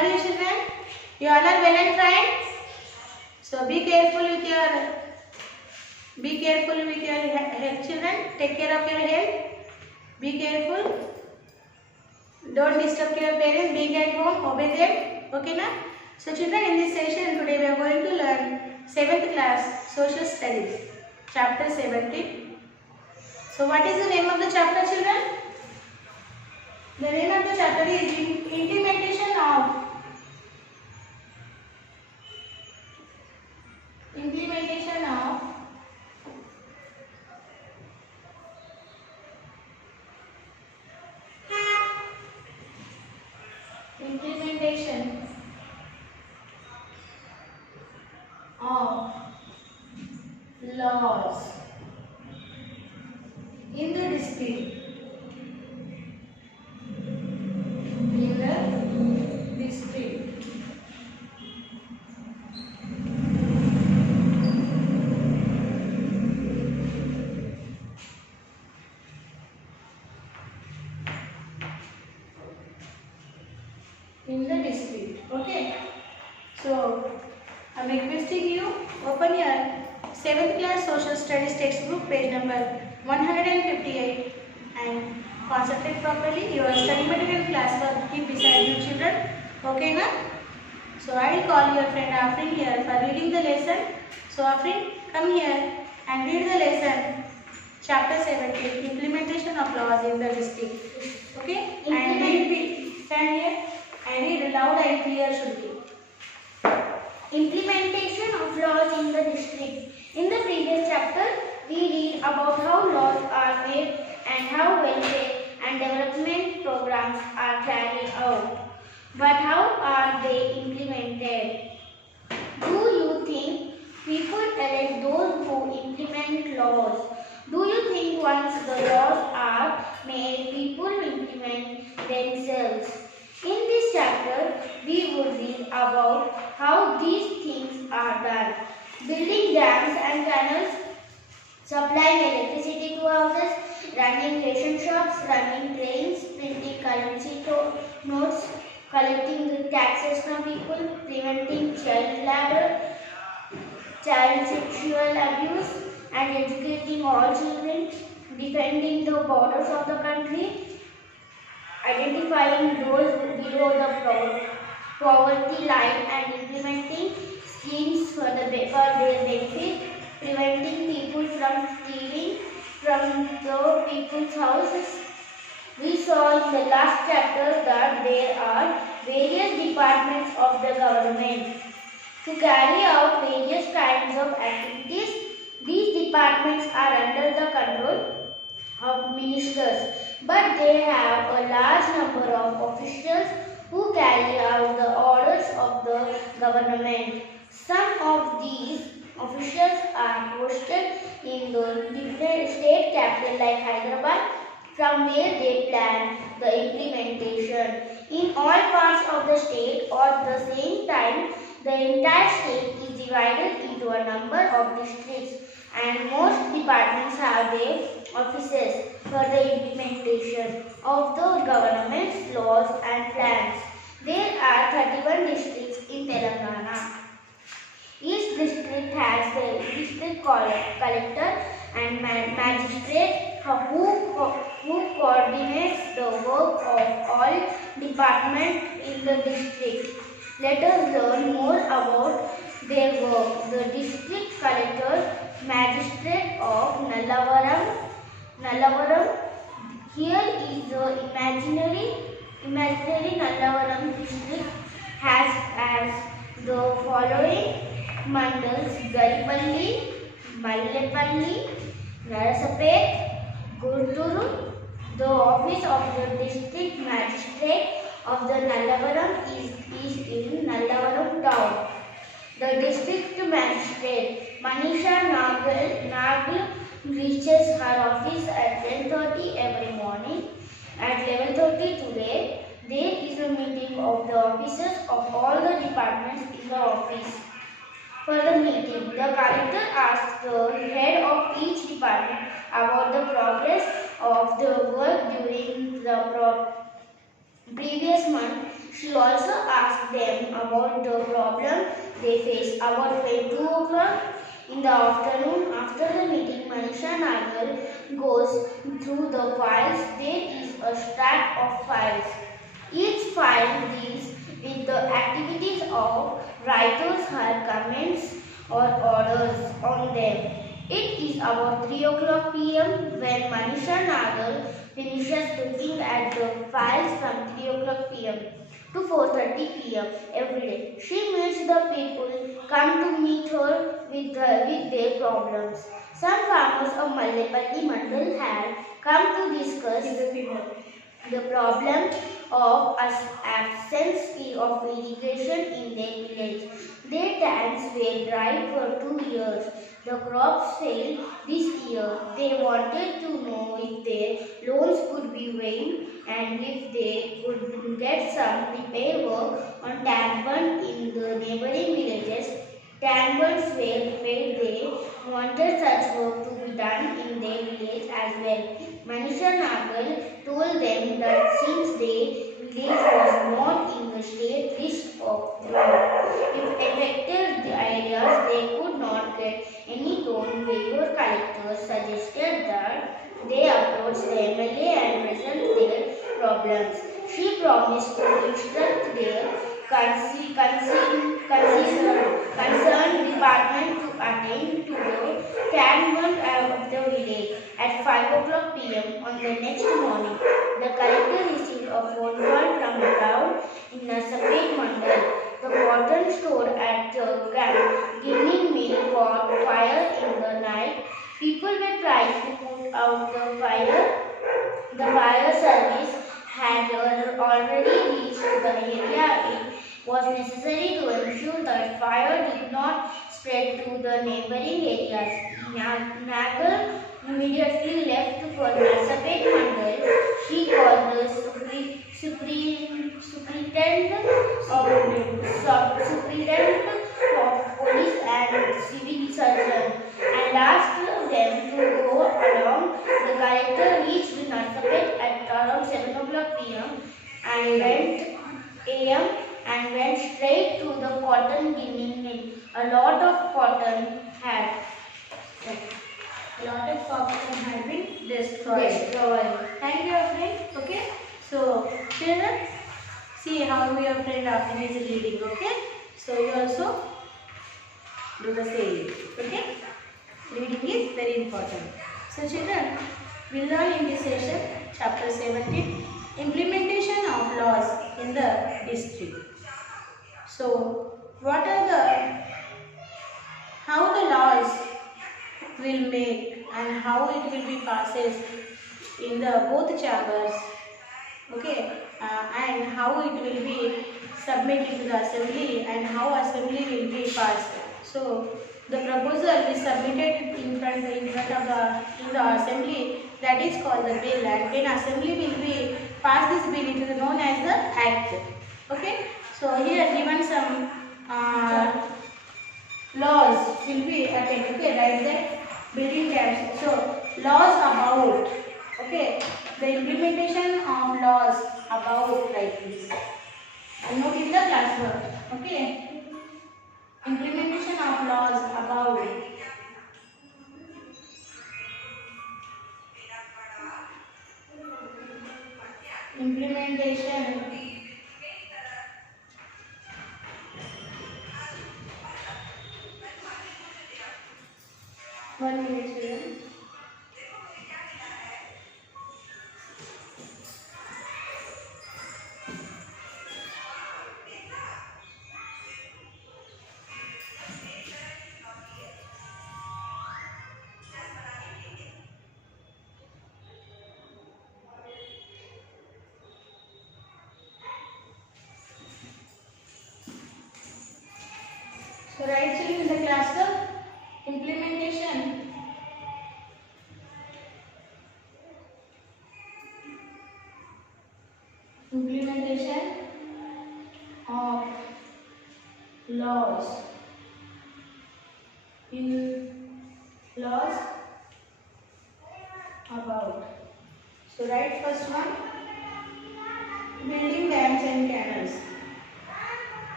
are you children? You all are well and fine? So be careful with your health, children. Take care of your health. Be careful. Don't disturb your parents. Being at home, obey them. Okay, na? So children, in this session today we are going to learn 7th class Social Studies, chapter 17. So what is the name of the chapter, children? The name of the chapter is Implementation of laws in the district. In the district. Okay. So I'm requesting you open your 7th class Social Studies textbook, page number 158, and concentrate properly. Your study material class will keep beside you, children. Okay, na? So I will call your friend Afrin here for reading the lesson. So Afrin, come here and read the lesson. Chapter 17, Implementation of Laws in the District. Okay? And stand here and read loud and clear should be. Implementation of laws in the district. In the previous chapter, we read about how laws are made and how welfare and development programs are carried out. But how are they implemented? Do you think people elect those who implement laws? Do you think once the laws are made, people implement themselves? In this chapter, we will read about how these things are done. Building dams and canals, supplying electricity to houses, running ration shops, running trains, printing currency notes, collecting the taxes from people, preventing child labor, child sexual abuse, and educating all children, defending the borders of the country, identifying those below the poverty line and implementing schemes for their benefit, preventing people from stealing from the people's houses. We saw in the last chapter that there are various departments of the government to carry out various kinds of activities. These departments are under the control of ministers, but they have a large number of officials who carry out the orders of the government. Some of these officials are posted in the different state capital like Hyderabad, from where they plan the implementation. In all parts of the state or at the same time, the entire state is divided into a number of districts, and most departments have their offices for the implementation of the government's laws and plans. There are 31 districts in Telangana. Each district has the district collector and magistrate who coordinates the work of all departments in the district. Let us learn more about their work. The district collector, magistrate of Nallavaram. Here is the imaginary Nallavaram district has as the following mandals: Garipalli, Mallepalli, Narasapet, Guntur. The office of the district magistrate of the Nallavaram is in Nallavaram town. The district magistrate Manisha Nagal reaches her office at 10:30 every morning. At 11:30 today, there is a meeting of the officers of all the departments in the office. For the meeting, the collector asks the head of each department about the progress of the work during the previous month She also asked them about the problem they face about when 2 o'clock in the afternoon. After the meeting, Manisha Nagar goes through the files. There is a stack of files. Each file deals with the activities of writers, her comments or orders on them. It is about 3 o'clock p.m. when Manisha Nagar finishes looking at the files from 3 o'clock p.m. to 4:30 p.m. every day. She meets the people come to meet her with their problems. Some farmers of Mallepalli Mandal had come to discuss the problem of absence of irrigation in their village. Their tanks were dry for 2 years. The crops failed this year. They wanted to know if their loans could be waived and if they could get some repair work on tank bund in the neighboring villages. Tank bunds were repaired. They wanted such work to be done in their village as well. Manisha Nagar told them that since their village was not in the state list of drought, if affected the areas they could not get any loan waiver. Collectors suggested that they approach the MLA and present their problems. She promised to instruct their concerned department to attend to the tank bund of the village at 5 o'clock p.m. on the next morning. The collector received a phone call from a crowd in Narsapet Mandal. The cotton store at the Givning mill caught fire in the night. People were trying to put out the fire. The fire service had already reached the area. It was necessary to ensure that fire did not spread to the neighboring areas. Nagar immediately left for Narsapet Mandal. She called the superintendent of police and civil surgeon and asked them to go along. The collector reached Narsapet at around 7 o'clock p.m. and went straight to the cotton ginning mill. A lot of cotton had been destroyed. Thank you, friend. Okay. So, children, see how your friend Afin is reading. Okay. So you also do the same. Okay. Reading is very important. So, children, we learn in this session chapter 17 implementation of laws in the district. So, what are how the laws will make and how it will be passed in the both chambers, okay, and how it will be submitted to the assembly and how assembly will be passed. So the proposal is submitted in front of the assembly, that is called the bill, and when assembly will be pass this bill, it is known as the act. Okay. So here given some laws will be attained. Okay, write that building camps. So laws about, okay, the implementation of laws about like this. And note in the classwork. Okay, implementation of laws about. Implementation. One minute, children. So write children in the class the implementation. Implementation of laws in laws about. So write first one building dams and canals.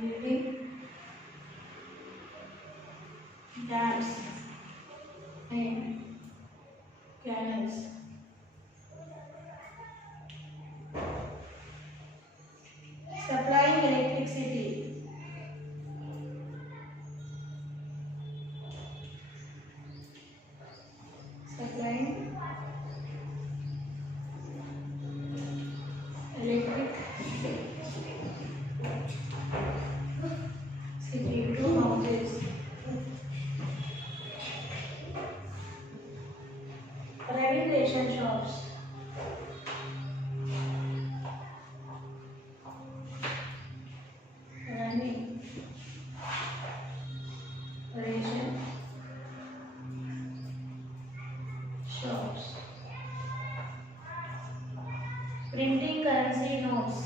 Building dams and canals. Supplying electricity. Supplying electricity to houses. Private ration shops. Running ration shops. Printing currency notes.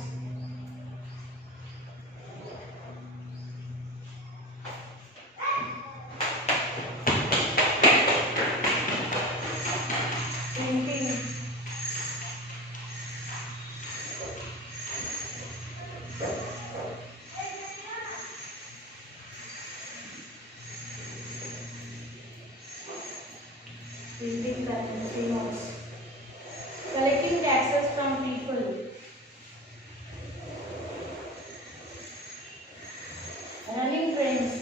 Printing printing currency notes. Collecting taxes from people. Running trains.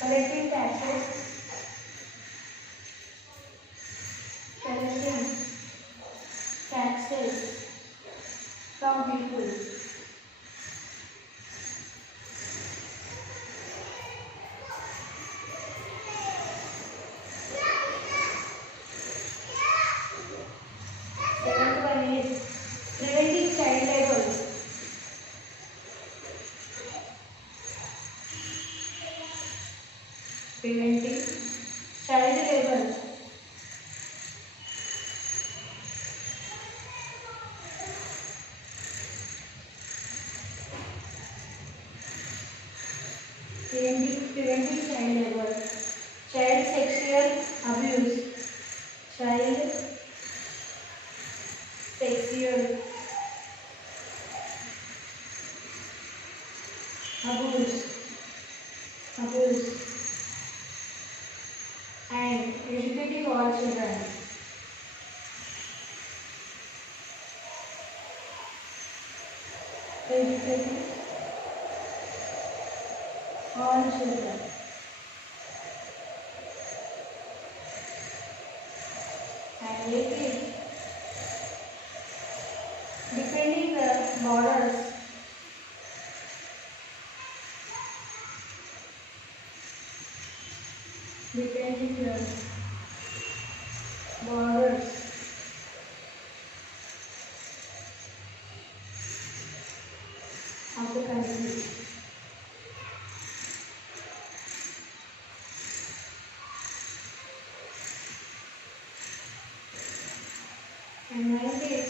Collecting taxes. Collecting taxes from people. Seventh one is preventing child labor. Preventing child labor. Preventing child labor. Child sexual abuse. Child sexual abuse and educating all children. Educating all children. And 18. Defending the borders. Defending the borders of the country. And 19.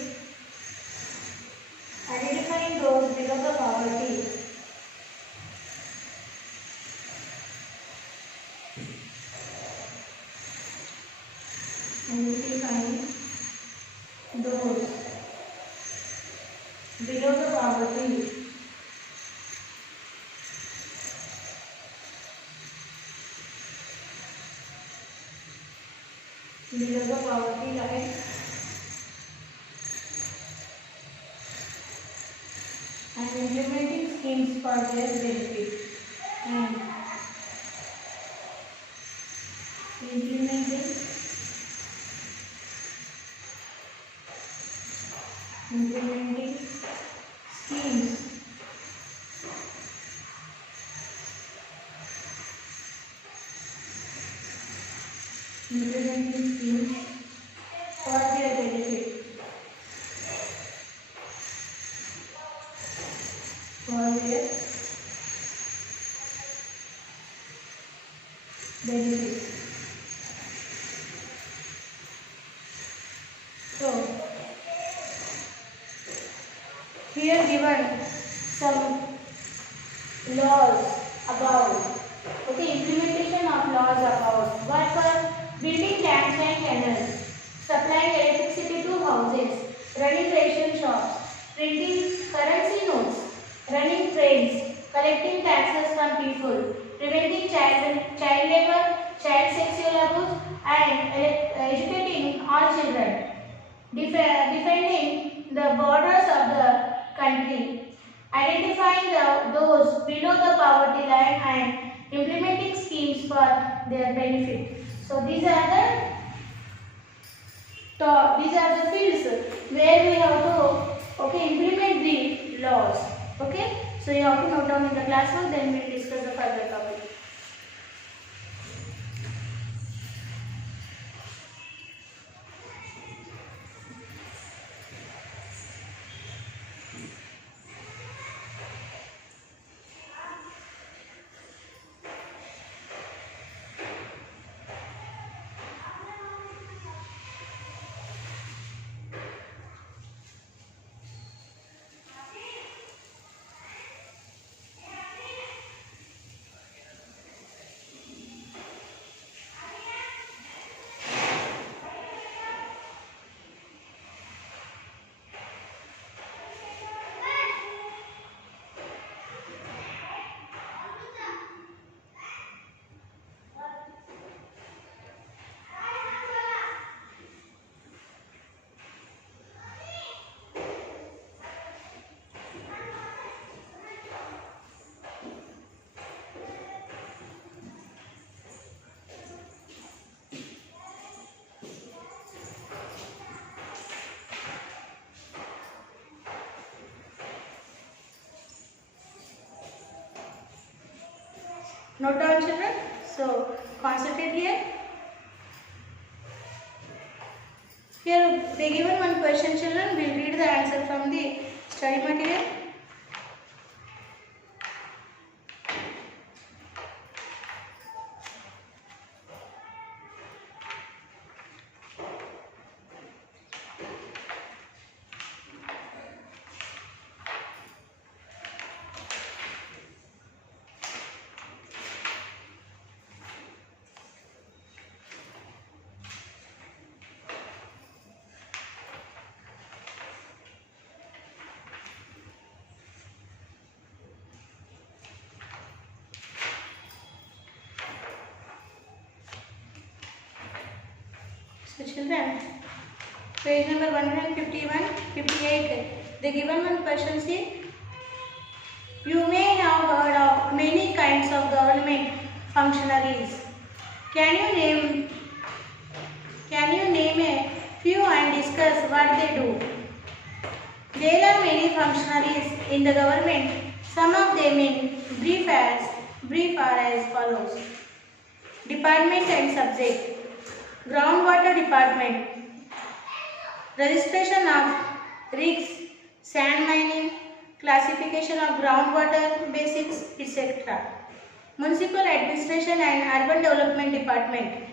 Identifying those below the poverty. Identifying those below the poverty. Below the poverty line. And implementing schemes for their benefit. And implementing schemes for their benefit. For their benefit. So here given laws about. Okay, implementation of laws about work for building dams and canals, supplying electricity to houses, running ration shops, printing currency notes, running trains, collecting taxes from people, preventing child labor, child sexual abuse, and educating all children, defending the borders of the country, identifying those below the poverty line and implementing schemes for their benefit. So these are the fields where we have to implement the laws. Okay, so you have to note down in the classwork, then we will discuss the further topic. Note down, children. So concentrate here. Here they given one question, children. We'll read the answer from the study material. So children, page number 151, 58, the given one question, see. You may have heard of many kinds of government functionaries. Can you name a few and discuss what they do? There are many functionaries in the government. Some of them in brief are as follows. Department and subject. Groundwater department. Registration of rigs, sand mining, classification of groundwater basics, etc. Municipal administration and urban development department.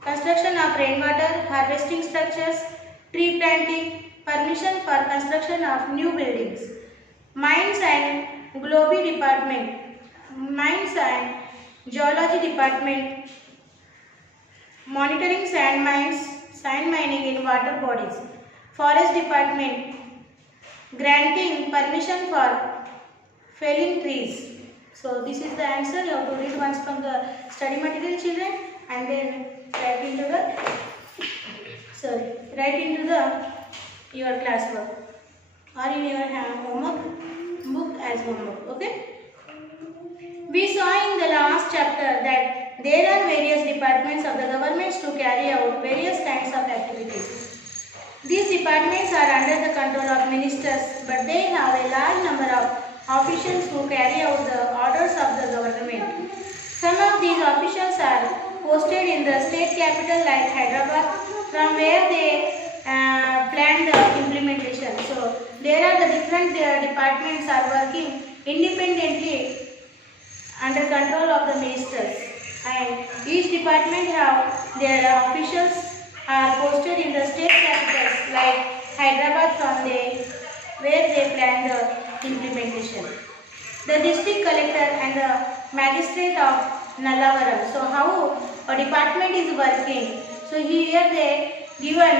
Construction of rainwater harvesting structures, tree planting, permission for construction of new buildings. Mines and Geology department. Mines and Geology department. Monitoring sand mining in water bodies. Forest department. Granting permission for felling trees. So this is the answer. You have to read once from the study material, children, and then write into your classwork or in your homework book as homework. Okay. We saw in the last chapter that there are various departments of the governments to carry out various kinds of activities. These departments are under the control of ministers, but they have a large number of officials who carry out the orders of the government. Some of these officials are posted in the state capital like Hyderabad, from where they plan the implementation. So there are the different departments are working independently under control of the ministers, and each department have their officials are posted in the state capitals like Hyderabad, from where they plan the implementation. the district collector and the magistrate of Nallavaram. So how a department is working. So here they given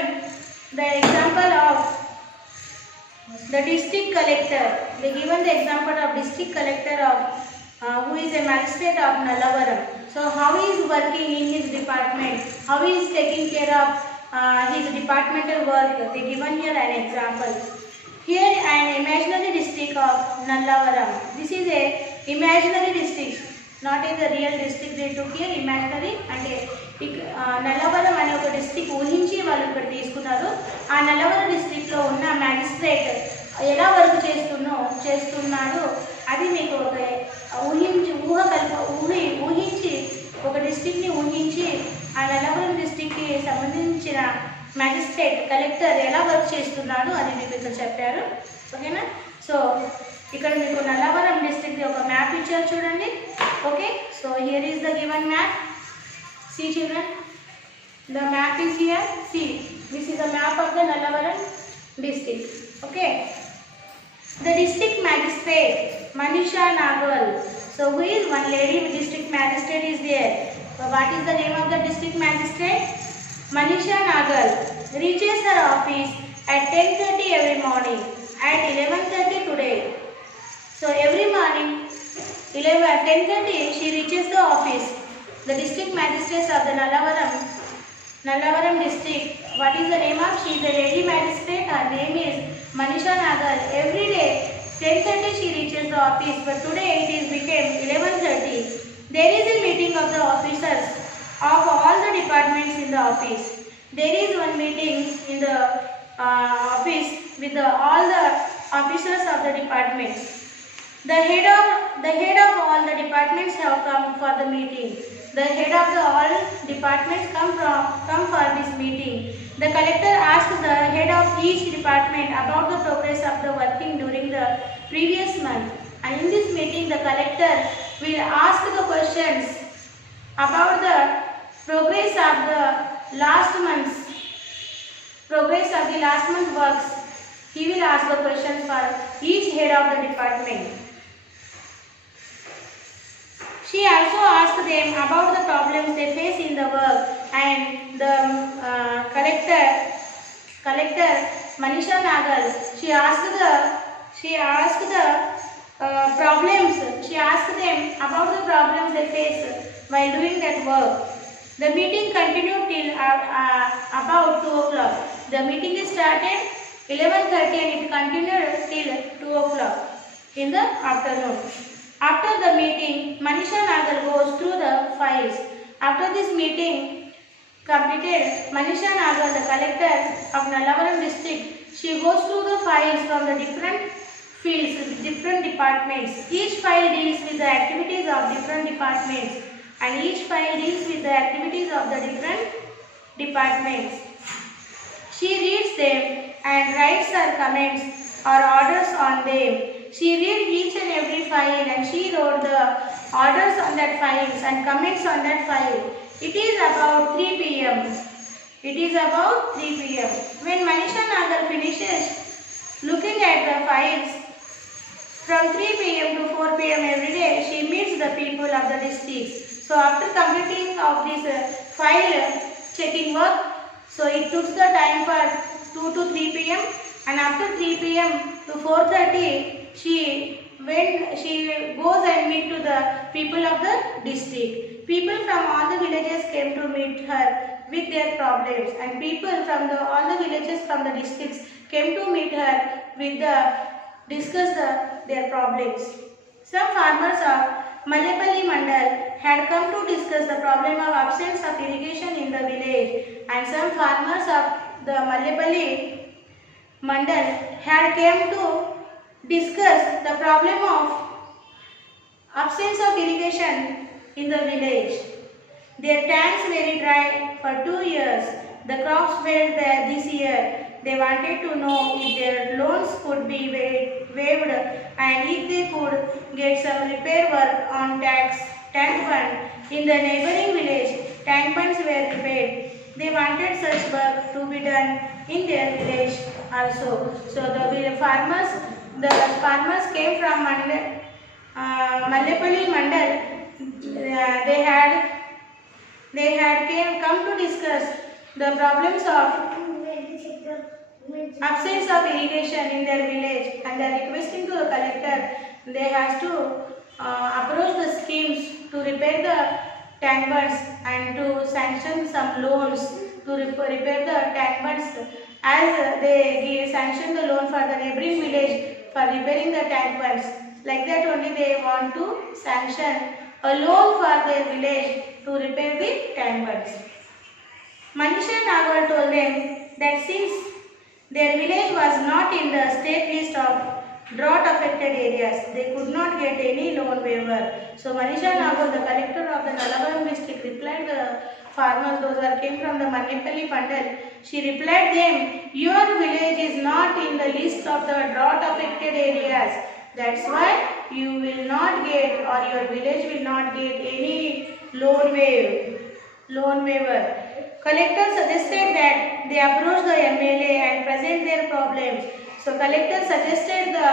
the example of the district collector. They given the example of district collector of who is a magistrate of Nallavaram. So how he is working in his department, how he is taking care of his departmental work. They given here an example. Here an imaginary district of Nallavaram. This is a imaginary district, not in the real district. They took here imaginary అంటే నల్లవరం అనే ఒక district ఊహించి వాళ్ళు ఇక్కడ తీసుకున్నారు. ఆ నల్లవరం డిస్ట్రిక్ట్లో ఉన్న మ్యాజిస్ట్రేట్ ఎలా వర్క్ చేస్తున్నాడు అది మీకు ఒక ఊహించి ఒక డిస్ట్రిక్ట్ని ఊహించి ఆ నల్లవరం డిస్ట్రిక్ట్కి సంబంధించిన మ్యాజిస్ట్రేట్ కలెక్టర్ ఎలా వర్క్ చేస్తున్నాడు అని మీకు ఇక్కడ చెప్పారు. ఓకేనా. సో ఇక్కడ మీకు నల్లవరం డిస్ట్రిక్ట్ ఒక మ్యాప్ ఇచ్చారు చూడండి. Okay. So here is the given map. See children, the map is here. See, this is the map of the Nallavaram district. Okay. The district magistrate Manisha Nagal. So who is one lady district magistrate is there. So what is the name of the district magistrate? Manisha Nagal reaches her office at 10:30 every morning. At 11:30 today. So every morning 10:30 she reaches the office. The district magistrate of the Nallavaram district. What is the name of? She is a lady magistrate. Her name is Manisha Nagal. Every day 10:30 she reaches the office, but today it is became 11:30. There is a meeting of the officers of all the departments in the office. There is one meeting in the office with all the officers of the departments. The head of all the departments have come for the meeting. The head of all departments come for this meeting. The collector asks the head of each department about the progress of the working during the previous month. And in this meeting, the collector will ask the questions about the progress of the last month's works. He will ask the questions for each head of the department. She also asked them about the problems they face in the work, and the collector Manisha Nagal, she asked the problems. She asked them about the problems they face while doing that work. The meeting continued till about 2 o'clock. The meeting is started 11:30 and it continued till 2 o'clock in the afternoon. After the meeting, Manisha Nagal goes through the files. After this meeting completed, Manisha Nagal, the collector of Nallavaram district, she goes through the files from the different fields, different departments. Each file deals with the activities of different departments, and each file deals with the activities of the different departments. She reads them and writes her comments or orders on them. She read each and every file and she wrote the orders on that files and comments on that file. It is about 3 p.m. When Manisha Nagal finishes looking at the files from 3 p.m. to 4 p.m. every day, she meets the people of the district. So after completing of this file checking work, so it took the time for 2 to 3 p.m. and after 3 p.m. to 4:30 she goes and meet to the people of the district. People from all the villages came to meet her with their problems, and people from all the villages from the districts came to meet her with discuss their problems. Some farmers of Mallepalli Mandal had come to discuss the problem of absence of irrigation in the village, and some farmers of the Mallepalli Mandal had come to discuss the problem of absence of irrigation in the village. Their tanks were dry for 2 years. The crops failed there this year. They wanted to know if their loans could be waived and if they could get some repair work on tank fund. In the neighboring village, tank funds were repaired. They wanted such work to be done in their village also. So the farmers came from Mallepalli Mandal, they had come to discuss the problems of absence of irrigation in their village, and they are requesting to the collector they have to approach the schemes to repair the tank bunds and to sanction some loans to repair the tank bunds, as they sanction the loan for the neighboring village for repairing the tank bunds. Like that only they want to sanction a loan for their village to repair the tank bunds. Manisha Nagar told them that since their village was not in the state list of drought affected areas, they could not get any loan waiver. So Manisha Nagar, the collector of the Nalagam district, replied the farmers, those who came from the Manipali Pandal, she replied them, your village is not in the list of the drought affected areas. That's why you will not get, or your village will not get any loan waiver. Collector suggested that they approach the MLA and present their problems. So collector suggested the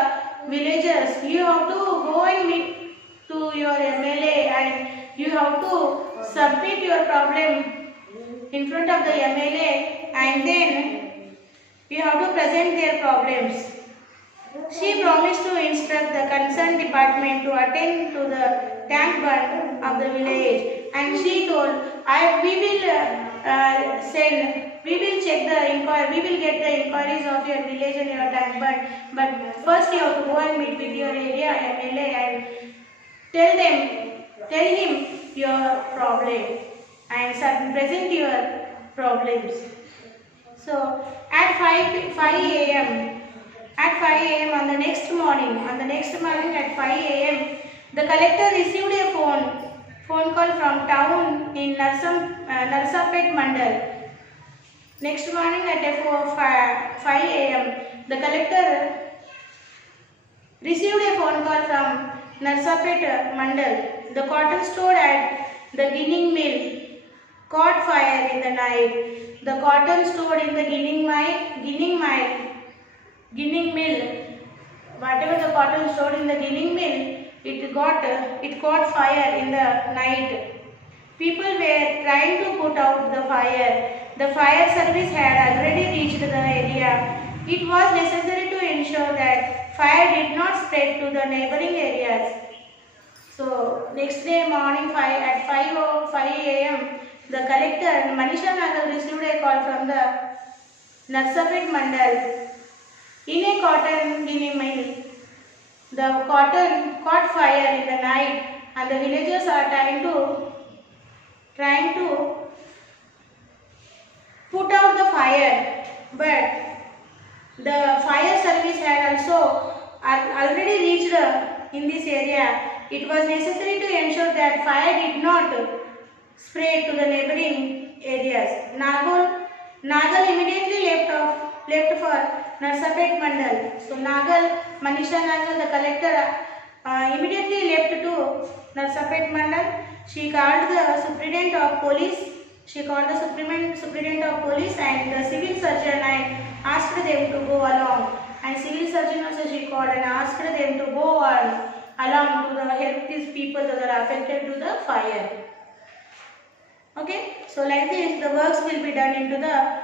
villagers, you have to go and meet to your MLA and you have to submit your problem in front of the MLA, and then you have to present their problems. She promised to instruct the concerned department to attend to the tank bund of the village, and she told, we will check the inquiry, we will get the inquiries of your village and your tank bund, but first you have to go and meet with your area MLA and tell him your problem and present your problems. So at 5 a.m. On the next morning at 5 a.m. the collector received a phone call from town in Narsapet Mandal. Next morning at 5 a.m. the collector received a phone call from Narsapet Mandal. The cotton stored at the ginning mill caught fire in the night. The cotton stored in the ginning mill, whatever the cotton stored in the ginning mill, it caught fire in the night. People were trying to put out the fire. The fire service had already reached the area. It was necessary to ensure that fire did not spread to the neighboring areas. So next day morning at 5 a.m. the collector Manisha Nagar received a call from the Narsapet Mandal. In a cotton ginning mill, the cotton caught fire in the night, and the villagers are trying to put out the fire, but the fire service had also already reached in this area. It was necessary to ensure that fire did not spread to the neighboring areas. Nagal immediately left for Narsapet Mandal. So Manisha Nagal, the collector, immediately left to Narsapet Mandal. She called the superintendent of police. And the civil surgeon and asked them to go along. And civil surgeon also she called and asked them to go along to help these people that are affected to the fire. Okay, so like this the works will be done into the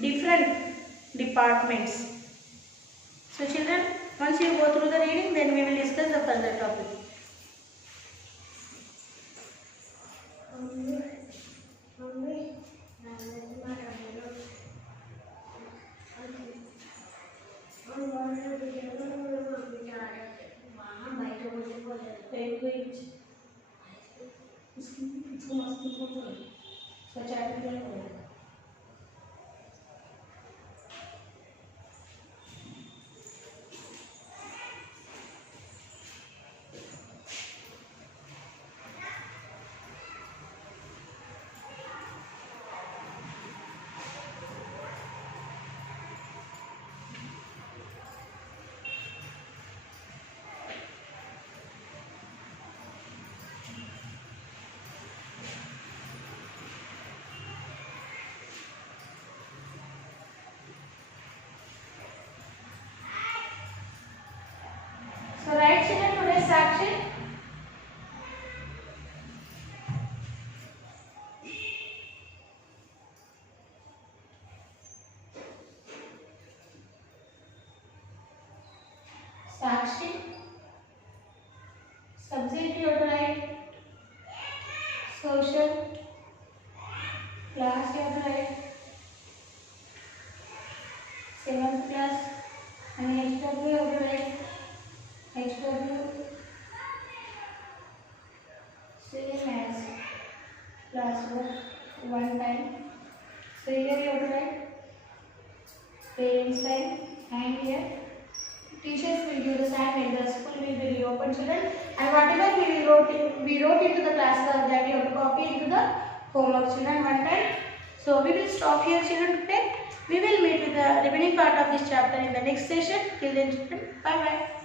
different departments. So children, once you go through the reading, then we will discuss the further topic. Sakshi? Sakshi, subject you have to write social, class you have to write 7th class, and HW you have to write HW same as classwork one time. So here you have to write parents time, and here teachers will give the sign when the school will be reopened, children, and whatever we wrote into the class work, that you have to copy into the homework, children, one time. So we will stop here, children, today. We will meet with the remaining part of this chapter in the next session. Till then, children, bye bye.